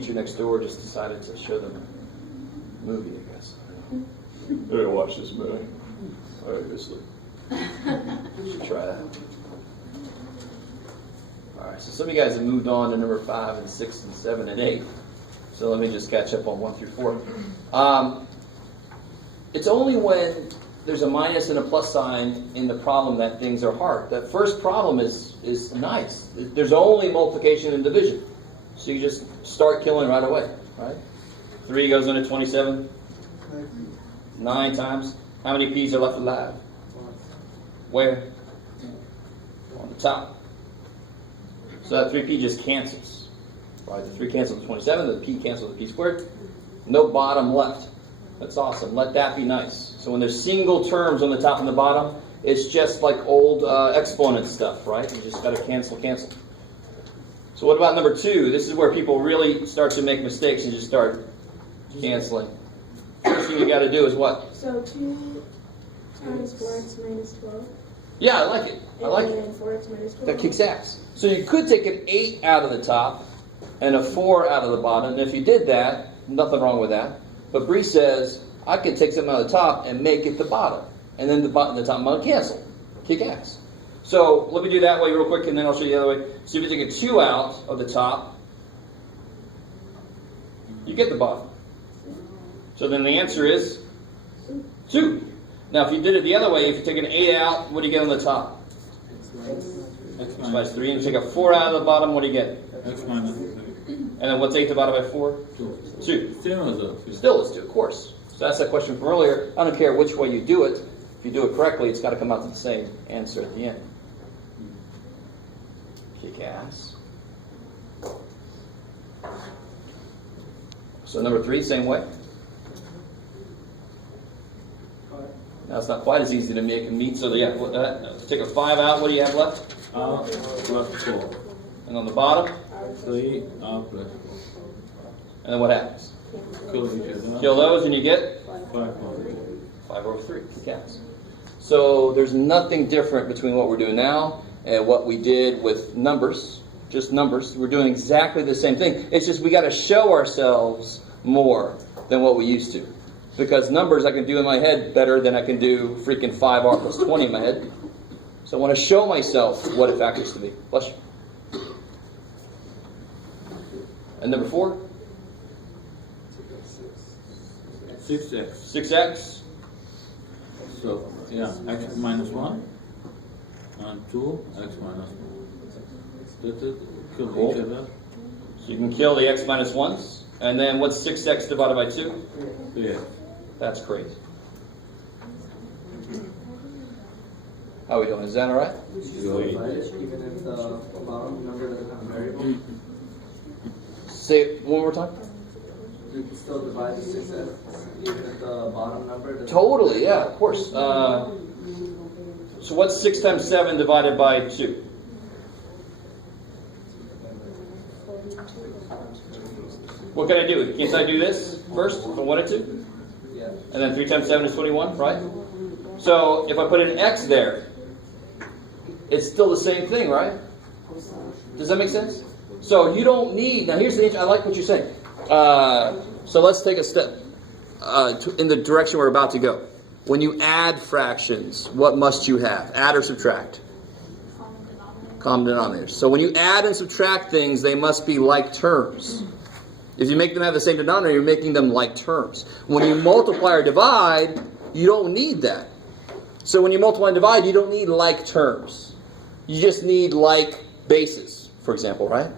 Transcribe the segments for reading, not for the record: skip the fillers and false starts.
teacher next door just decided to show them a movie, I guess. Hey, watch this movie. All right, go sleep. You should try that. All right, so some of you guys have moved on to number 5 and 6 and 7 and 8. So let me just catch up on 1 through 4. It's only when there's a minus and a plus sign in the problem that things are hard. That first problem is nice. There's only multiplication and division. So you just start killing right away, right? 3 goes into 27. 9 times. How many p's are left alive? Where? On the top. So that 3p just cancels. Right? The 3 cancels the 27, the p cancels the p squared. No bottom left. That's awesome. Let that be nice. So when there's single terms on the top and the bottom, it's just like old exponent stuff, right? You just got to cancel. So what about number 2? This is where people really start to make mistakes and just start canceling. First thing you got to do is what? So 2 times 4x minus 12. Yeah, I like it. I like it. And 4x minus 12. That kicks ass. So you could take an 8 out of the top and a 4 out of the bottom. And if you did that, nothing wrong with that. But Bree says, I could take something out of the top and make it the bottom. And then the top and bottom cancel. Kick ass. So let me do that way real quick, and then I'll show you the other way. So if you take a 2 out of the top, you get the bottom. So then the answer is 2. Now if you did it the other way, if you take an 8 out, what do you get on the top? X minus 3. And you take a 4 out of the bottom, what do you get? X minus 3. And then what's 8 divided by 4? 2. 2. Still Still is 2, of course. So that's that question from earlier. I don't care which way you do it. If you do it correctly, it's got to come out to the same answer at the end. Kick ass. So number 3, same way. Now it's not quite as easy to make a meet. So take a 5 out. What do you have left? R plus 4. And on the bottom? 3 R plus 4. And then what happens? Kill each other. Kill those and you get? 5 over 3. Kick ass. So there's nothing different between what we're doing now and what we did with numbers. Just numbers. We're doing exactly the same thing. It's just we got to show ourselves more than what we used to. Because numbers I can do in my head better than I can do freaking 5r plus 20 in my head. So I want to show myself what it factors to be. Bless you. And number 4? 6x. 6x. So, yeah, x minus 1 and 2 x minus 1. That's it. Kill Cool. each other. So you can kill the x minus 1s. And then what's 6x divided by 2? 3x. That's crazy. How are we doing? Is that all right? Even if the bottom number doesn't have a variable, Say it one more time. you can still divide the 6x, even if the bottom number doesn't. Totally, yeah, of course. So what's 6 times 7 divided by 2? What can I do? Can't I do this first if I wanted to? Yeah. And then 3 times 7 is 21, right? So if I put an x there, it's still the same thing, right? Does that make sense? So you don't need... Now here's the... I like what you're saying. So let's take a step in the direction we're about to go. When you add fractions, what must you have? Add or subtract? Common denominators. So when you add and subtract things, they must be like terms. If you make them have the same denominator, you're making them like terms. When you multiply or divide, you don't need that. So when you multiply and divide, you don't need like terms. You just need like bases, for example, right?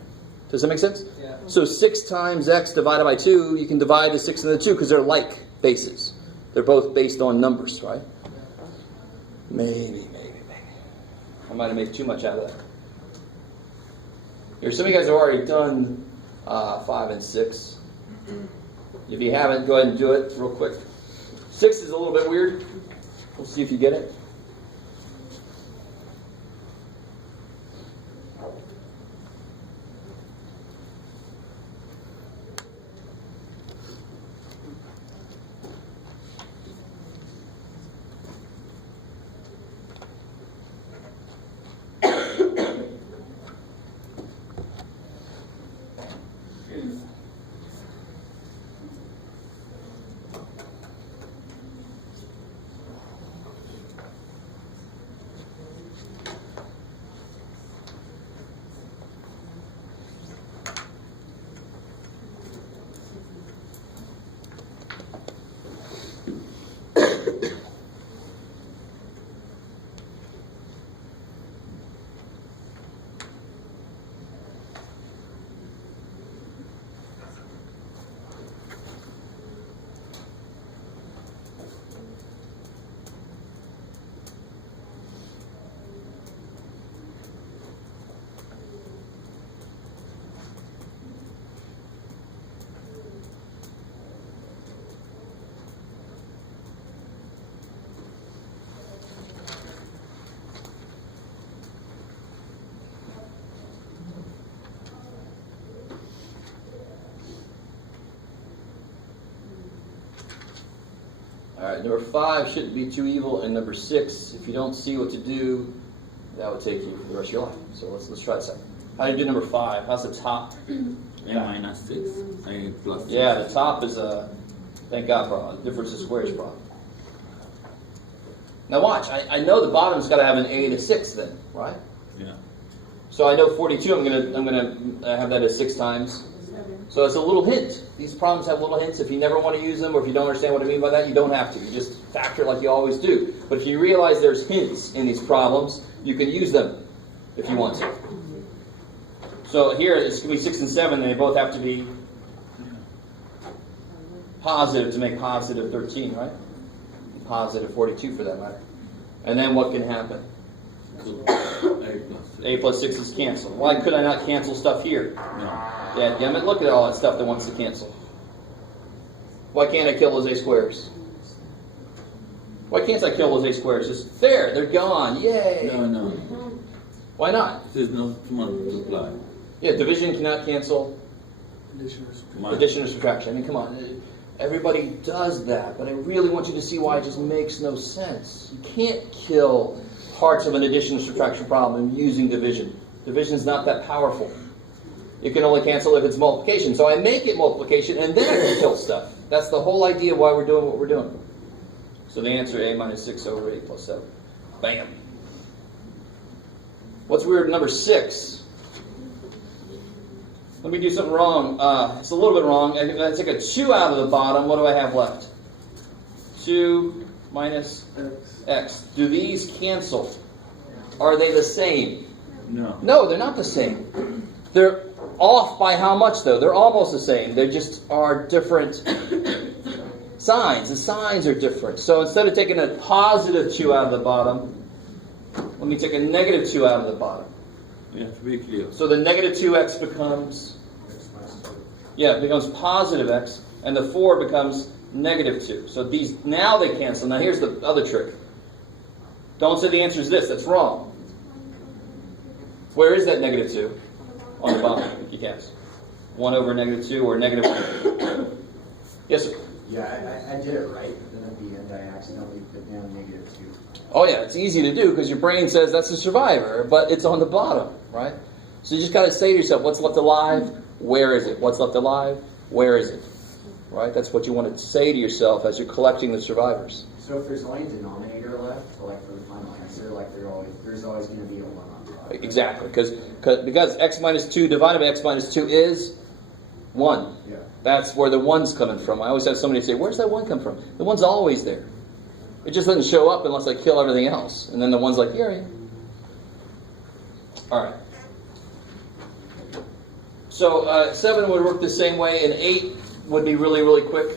Does that make sense? Yeah. So 6 times x divided by 2, you can divide the 6 and the 2 because they're like bases. They're both based on numbers, right? Maybe. I might have made too much out of that. Here, some of you guys have already done 5 and 6. If you haven't, go ahead and do it real quick. 6 is a little bit weird. We'll see if you get it. Alright, number 5 shouldn't be too evil, and number 6, if you don't see what to do, that would take you for the rest of your life. So let's try this out. How do you do number 5? How's the top? A minus 6, A plus 6. Yeah, the top is a, thank God, problem. Difference of squares problem. Now watch, I know the bottom's got to have an A to 6 then, right? Yeah. So I know 42, I'm gonna have that as 6 times. So it's a little hint. These problems have little hints. If you never want to use them, or if you don't understand what I mean by that, you don't have to. You just factor it like you always do. But if you realize there's hints in these problems, you can use them if you want to. So here it's going to be 6 and 7, and they both have to be positive to make positive 13, right? Positive 42 for that matter. And then what can happen? So, A plus 6. A plus 6 is canceled. Why could I not cancel stuff here? No. Dadgummit, look at all that stuff that wants to cancel. Why can't I kill those A squares? Why can't I kill those A squares? Just there, they're gone. Yay! No. Why not? There's no multiply. Yeah, division cannot cancel Minus. addition or subtraction. I mean, come on. Everybody does that, but I really want you to see why it just makes no sense. You can't kill parts of an addition or subtraction problem using division. Division is not that powerful. You can only cancel if it's multiplication. So I make it multiplication, and then I can kill stuff. That's the whole idea why we're doing what we're doing. So the answer, A minus 6 over A plus 7. Bam. What's weird in number 6? Let me do something wrong. It's a little bit wrong. I'm going to take a 2 out of the bottom. What do I have left? 2 minus x. Do these cancel? Are they the same? No. No, they're not the same. They're off by how much, though? They're almost the same. They just are different signs. The signs are different. So instead of taking a positive 2 out of the bottom, let me take a negative 2 out of the bottom. You have to be clear. So the negative 2x becomes, it becomes positive x, and the 4 becomes negative 2. So these, now they cancel. Now here's the other trick. Don't say the answer is this. That's wrong. Where is that negative 2? On the bottom, you guess. 1 over negative 2 or negative 1. Yes, sir? Yeah, I did it right, but then at the end I accidentally put down negative 2. Oh yeah, it's easy to do because your brain says that's a survivor, but it's on the bottom, right? So you just got to say to yourself, what's left alive? Where is it? What's left alive? Where is it? Right? That's what you want to say to yourself as you're collecting the survivors. So if there's only a denominator left, so like for the final answer, like there's always going to be a 1 on top. Exactly, because x minus 2 divided by x minus 2 is 1. Yeah. That's where the 1's coming from. I always have somebody say, where's that 1 come from? The 1's always there. It just doesn't show up unless I kill everything else. And then the 1's like, here I am. All right. So 7 would work the same way, and 8 would be really, really quick.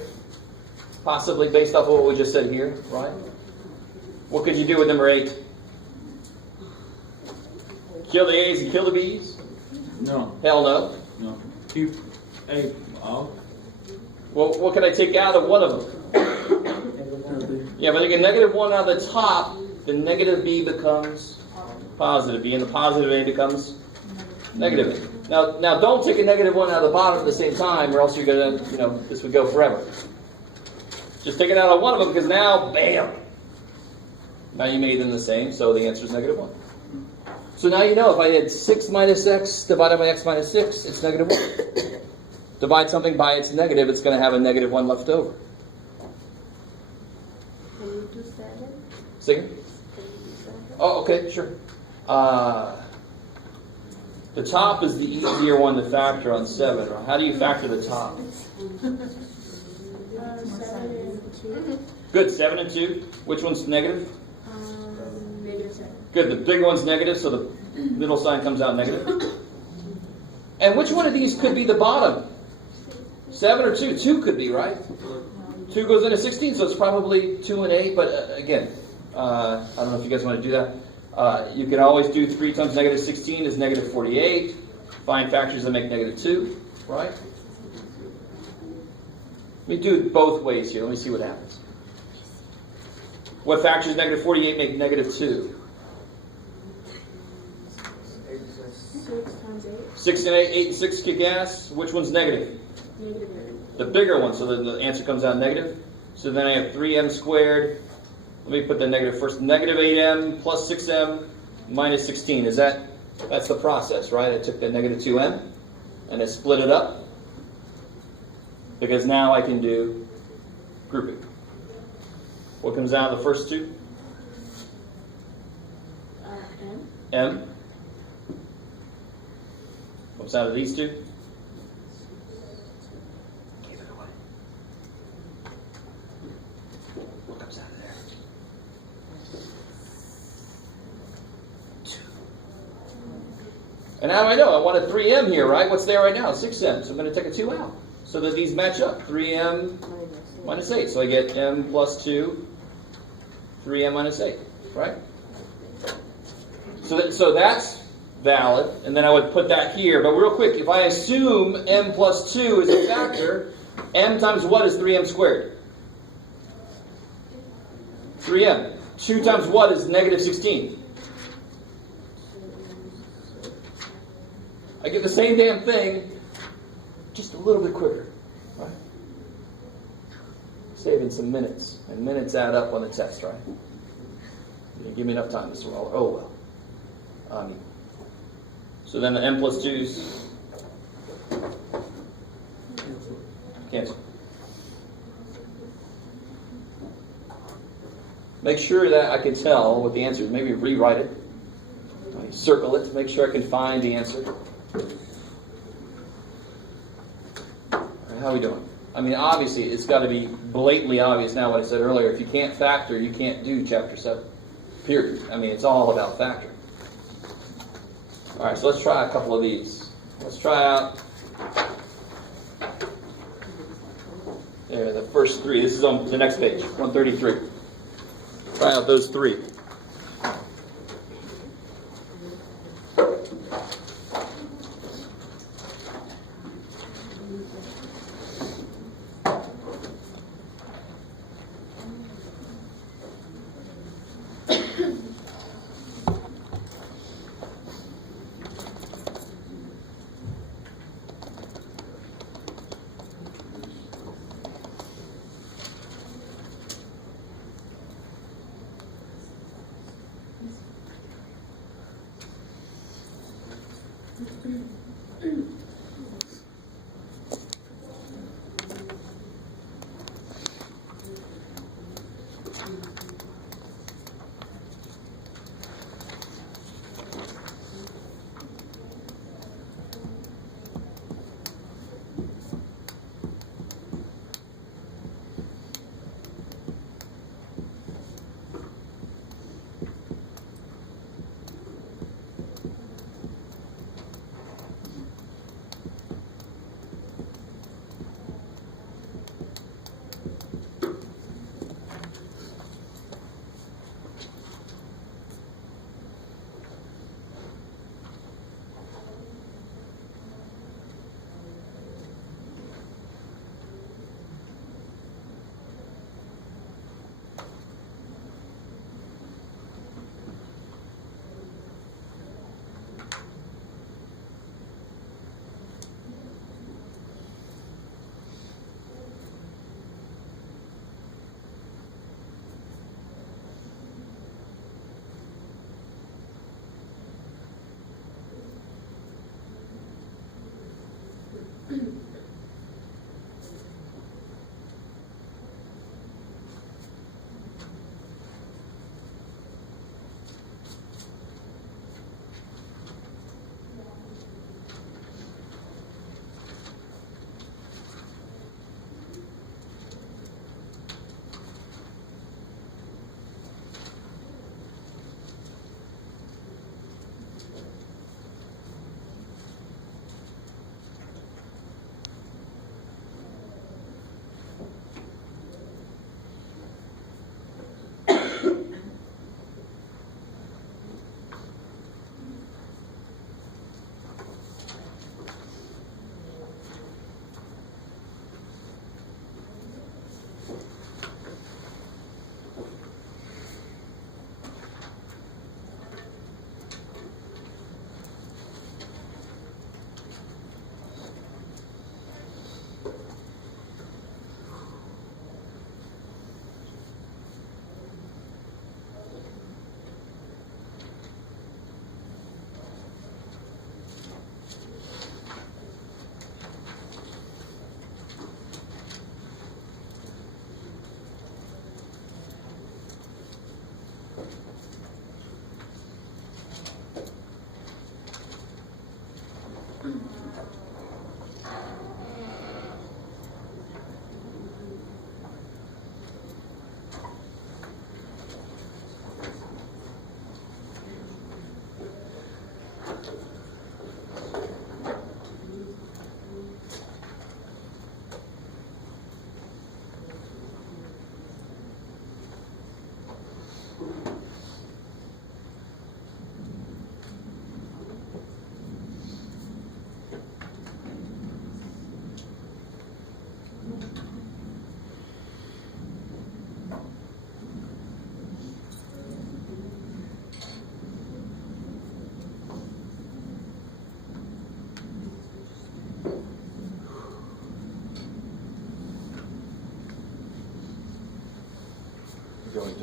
Possibly based off of what we just said here, right? What could you do with number 8? Kill the A's and kill the B's? No. Hell no. No. Keep A out. Well, what can I take out of one of them? Yeah, if I take a negative 1 out of the top, the negative B becomes positive B, and the positive A becomes negative A. Now don't take a negative 1 out of the bottom at the same time, or else you're going to, this would go forever. Just take it out of one of them, because now, bam! Now you made them the same, so the answer is negative 1. So now you know if I did 6 minus x divided by x minus 6, it's negative 1. Divide something by its negative, it's going to have a negative 1 left over. Can you do 7? Second? Can you do 7? Oh, okay, sure. The top is the easier one to factor on 7. How do you factor the top? 7 and 2. Good, 7 and 2. Which one's negative? Negative 7. Good, the big one's negative, so the middle sign comes out negative. And which one of these could be the bottom? 7 or 2? 2 could be, right? 2 goes into 16, so it's probably 2 and 8, but again, I don't know if you guys want to do that. You can always do 3 times negative 16 is negative 48. Find factors that make negative 2, right? Let me do it both ways here. Let me see what happens. What factors negative 48 make negative 2? 6 times 8. 6 and 8, 8 and 6 kick ass. Which one's negative? Negative 9. The bigger one, so the answer comes out negative. So then I have 3m squared. Let me put the negative first. Negative 8m plus 6m minus 16. That's the process, right? I took the negative 2m and I split it up because now I can do grouping. What comes out of the first two? M. M. What's out of these two? Give it away. What comes out of there? 2. And now I know I want a 3m here, right? What's there right now? 6m. So I'm going to take a 2 out so that these match up. 3m minus 8. So I get m plus 2, 3m minus 8, right? So that's valid, and then I would put that here. But real quick, if I assume m plus 2 is a factor, m times what is 3m squared? 3m. 2 times what is negative 16? I get the same damn thing, just a little bit quicker. Right? Saving some minutes, and minutes add up on the test, right? You didn't give me enough time this well. Oh well. So then the m plus 2's cancel. Make sure that I can tell what the answer is. Maybe rewrite it. Circle it to make sure I can find the answer. All right, how are we doing? I mean, obviously, it's got to be blatantly obvious now what I said earlier. If you can't factor, you can't do Chapter 7. Period. I mean, it's all about factoring. All right, so let's try a couple of these. Let's try out there, the first 3. This is on the next page, 133. Try out those 3.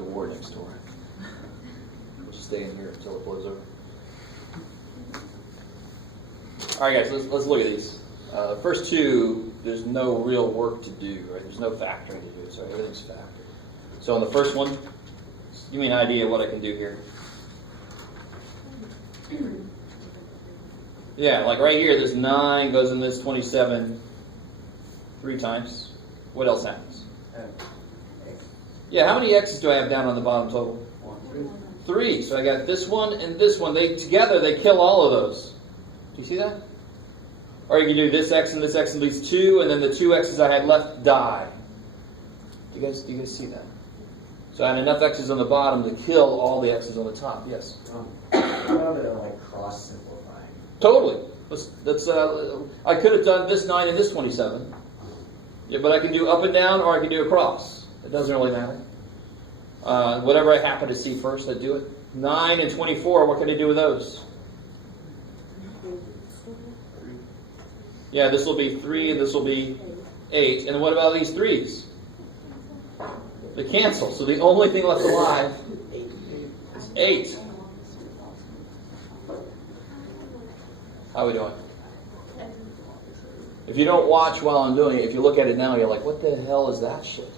war next door. We'll just stay in here until it blows over. All right, guys, let's look at these. First two, there's no real work to do, right? There's no factoring to do, so everything's factored. So on the first one, give me an idea of what I can do here. Yeah, like right here, this 9 goes in this 27 3 times. What else happens? Yeah, how many x's do I have down on the bottom total? 3. So I got this one and this one. Together, they kill all of those. Do you see that? Or you can do this x and these 2, and then the 2 x's I had left die. Do you guys see that? So I had enough x's on the bottom to kill all the x's on the top. Yes? What about like cross simplifying? Totally. I could have done this 9 and this 27. Yeah, but I can do up and down, or I can do across. It doesn't really matter. Whatever I happen to see first, I do it. 9 and 24, what can I do with those? Yeah, this will be 3 and this will be 8. And what about these 3's? They cancel. So the only thing left alive is 8. How are we doing? If you don't watch while I'm doing it, if you look at it now, you're like, what the hell is that shit?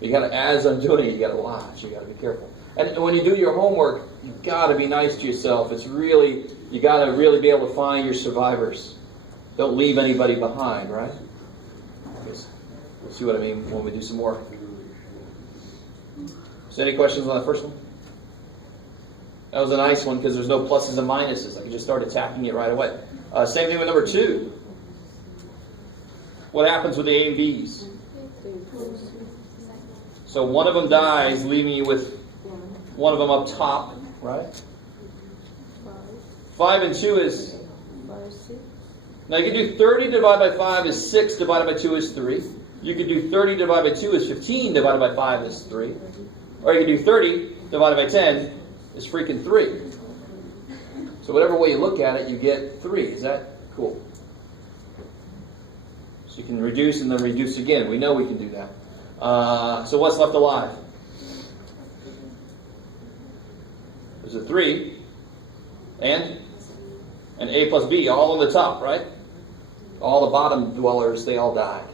You gotta, as I'm doing it, you gotta watch. You gotta be careful. And when you do your homework, you gotta be nice to yourself. You gotta really be able to find your survivors. Don't leave anybody behind, right? We'll see what I mean when we do some more. So any questions on the first one? That was a nice one because there's no pluses and minuses. I can just start attacking it right away. Same thing with number 2. What happens with the A and B's? So one of them dies, leaving you with one of them up top, right? 5 and 2 is... Now you can do 30 divided by 5 is 6, divided by 2 is 3. You can do 30 divided by 2 is 15, divided by 5 is 3. Or you can do 30 divided by 10 is freaking 3. So whatever way you look at it, you get 3. Is that cool? So you can reduce and then reduce again. We know we can do that. So what's left alive? There's a 3 and an A plus B, all on the top, right? All the bottom dwellers, they all died.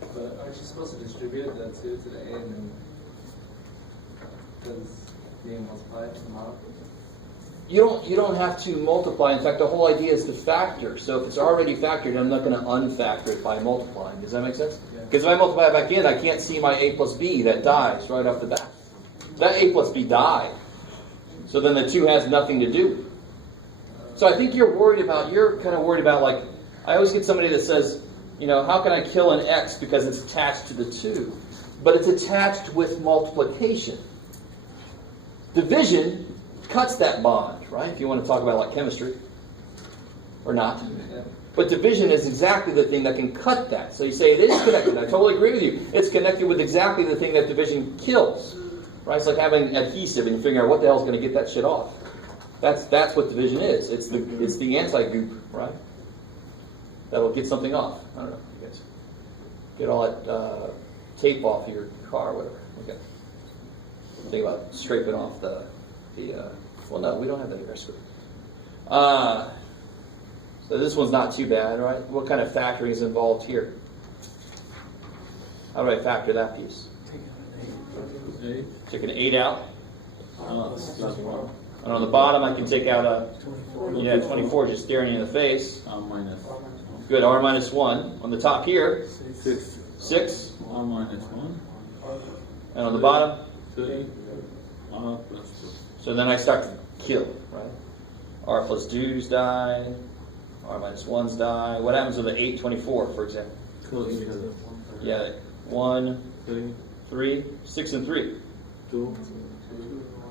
But aren't you supposed to distribute the 2 to the A and then does the A multiply to the bottom? You don't have to multiply. In fact, the whole idea is to factor. So if it's already factored, I'm not going to unfactor it by multiplying. Does that make sense? Because if I multiply it back in, I can't see my A plus B. That dies right off the bat. That A plus B died. So then the 2 has nothing to do. So I think you're kind of worried about, like, I always get somebody that says, how can I kill an X because it's attached to the 2? But it's attached with multiplication. Division cuts that bond, right? If you want to talk about like chemistry or not. Yeah. But division is exactly the thing that can cut that. So you say it is connected. I totally agree with you. It's connected with exactly the thing that division kills. Right? It's like having adhesive and figuring out what the hell is going to get that shit off. That's what division is. It's the anti-goop, right? That'll get something off. I don't know. You guys get all that tape off your car or whatever. Okay. Think about scraping off the well, no, we don't have any air scrape. So this one's not too bad, right? What kind of factoring is involved here? How do I factor that piece? Take an 8 out. And on the bottom, I can take out a 24 just staring you in the face. Minus. Good, R minus 1. On the top here, 6. R minus 1. And on the bottom, 3. R plus 2. so then I start to kill, right? R plus 2's die. R minus 1's die. What happens with the 8, 24, for example? Kill each other. Yeah, 1, 3, 3, 6 and 3. 2.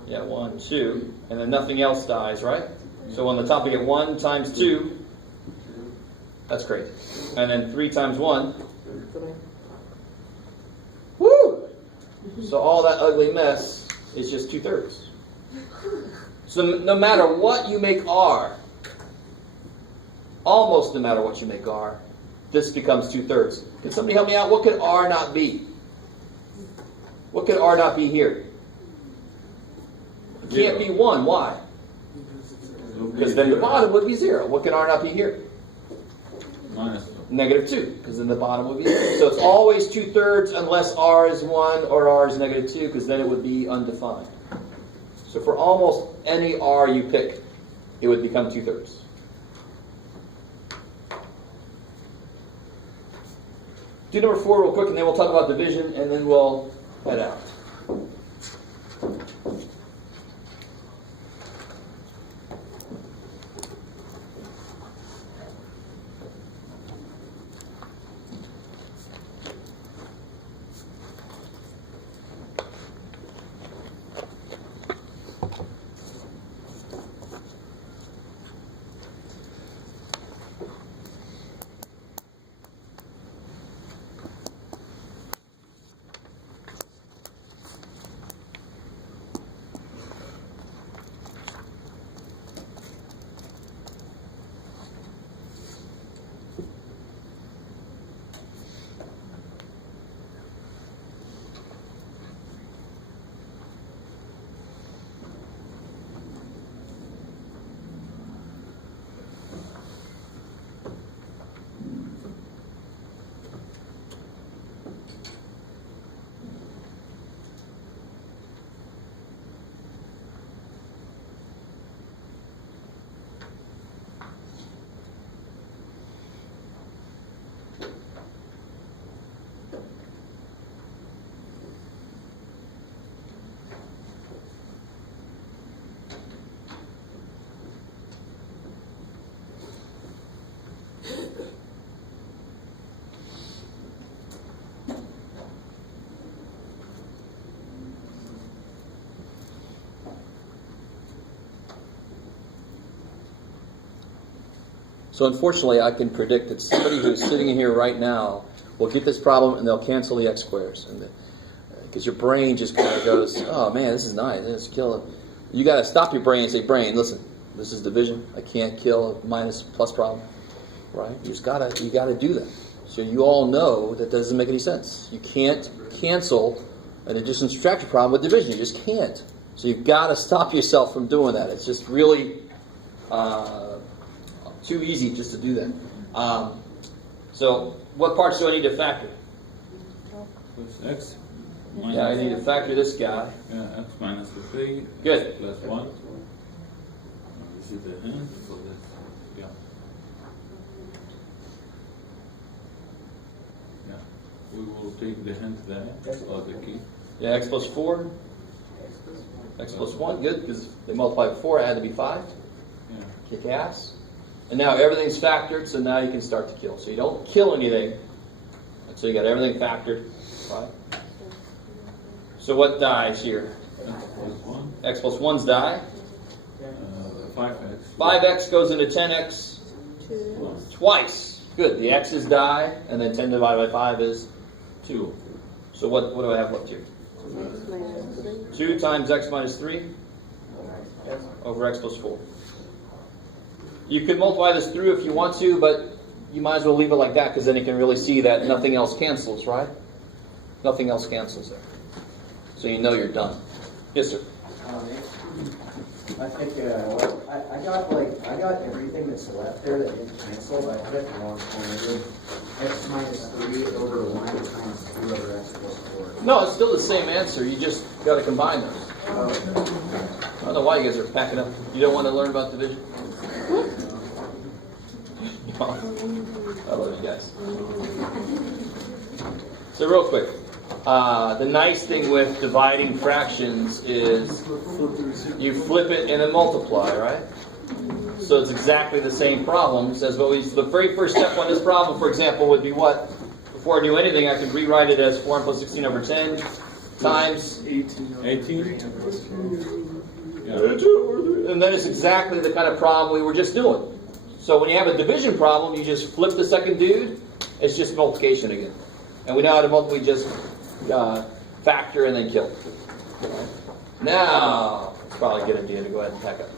Yeah, 1, 2. And then nothing else dies, right? So on the top we get 1 times 2. That's great. And then 3 times 1. Woo! So all that ugly mess is just 2/3. So no matter what you make R, almost no matter what you make R, this becomes 2/3. Can somebody help me out? What could R not be? What could R not be here? It can't be 1. Why? Because then the bottom would be 0. What can R not be here? Minus 2. Negative 2, because then the bottom would be 0. So it's always 2/3 unless R is 1 or R is negative 2, because then it would be undefined. So for almost any R you pick, it would become 2/3. Do number 4 real quick, and then we'll talk about division, and then we'll head out. So unfortunately, I can predict that somebody who's sitting in here right now will get this problem and they'll cancel the x squares. Because your brain just kind of goes, oh man, this is nice, let's kill it. You got to stop your brain and say, brain, listen, this is division. I can't kill a minus plus problem, right? You got to do that. So you all know that doesn't make any sense. You can't cancel an addition subtraction problem with division. You just can't. So you've got to stop yourself from doing that. It's just really too easy just to do that. So what parts do I need to factor? Plus x. Yeah, I need to factor this guy. Yeah, x minus the 3. Good. Plus 1. This is the hint for this. Yeah. Yeah. We will take the hint there, or the key. Yeah, x plus 4. X plus 1, good, because they multiplied before, it had to be 5. Yeah. Kick ass. And now everything's factored, so now you can start to kill. So you don't kill anything until you got everything factored, right? So what dies here? X plus 1. X plus 1's die. 5x. 5x goes into 10x 2. twice. Good, the x's die, and then 10 divided by 5 is 2. So what do I have left here? X minus 3. 2 times x minus 3 over x plus 4. You could multiply this through if you want to, but you might as well leave it like that because then you can really see that nothing else cancels, right? Nothing else cancels there. So you know you're done. Yes, sir. I think I got everything that's left there that didn't cancel, but I put it the wrong formula. X minus 3 over 1 times 2 over x plus 4. No, it's still the same answer. You just got to combine those. I don't know why you guys are packing up. You don't want to learn about division? I love you guys. So real quick, the nice thing with dividing fractions is you flip it and then multiply, right? So it's exactly the same problems as what we. The very first step on this problem, for example, would be what? Before I do anything, I could rewrite it as 4 plus 16 over 10 times 18. Yeah. And then it's exactly the kind of problem we were just doing. So when you have a division problem, you just flip the second dude. It's just multiplication again. And we know how to multiply, just factor and then kill. Now, it's probably a good idea to go ahead and pack up.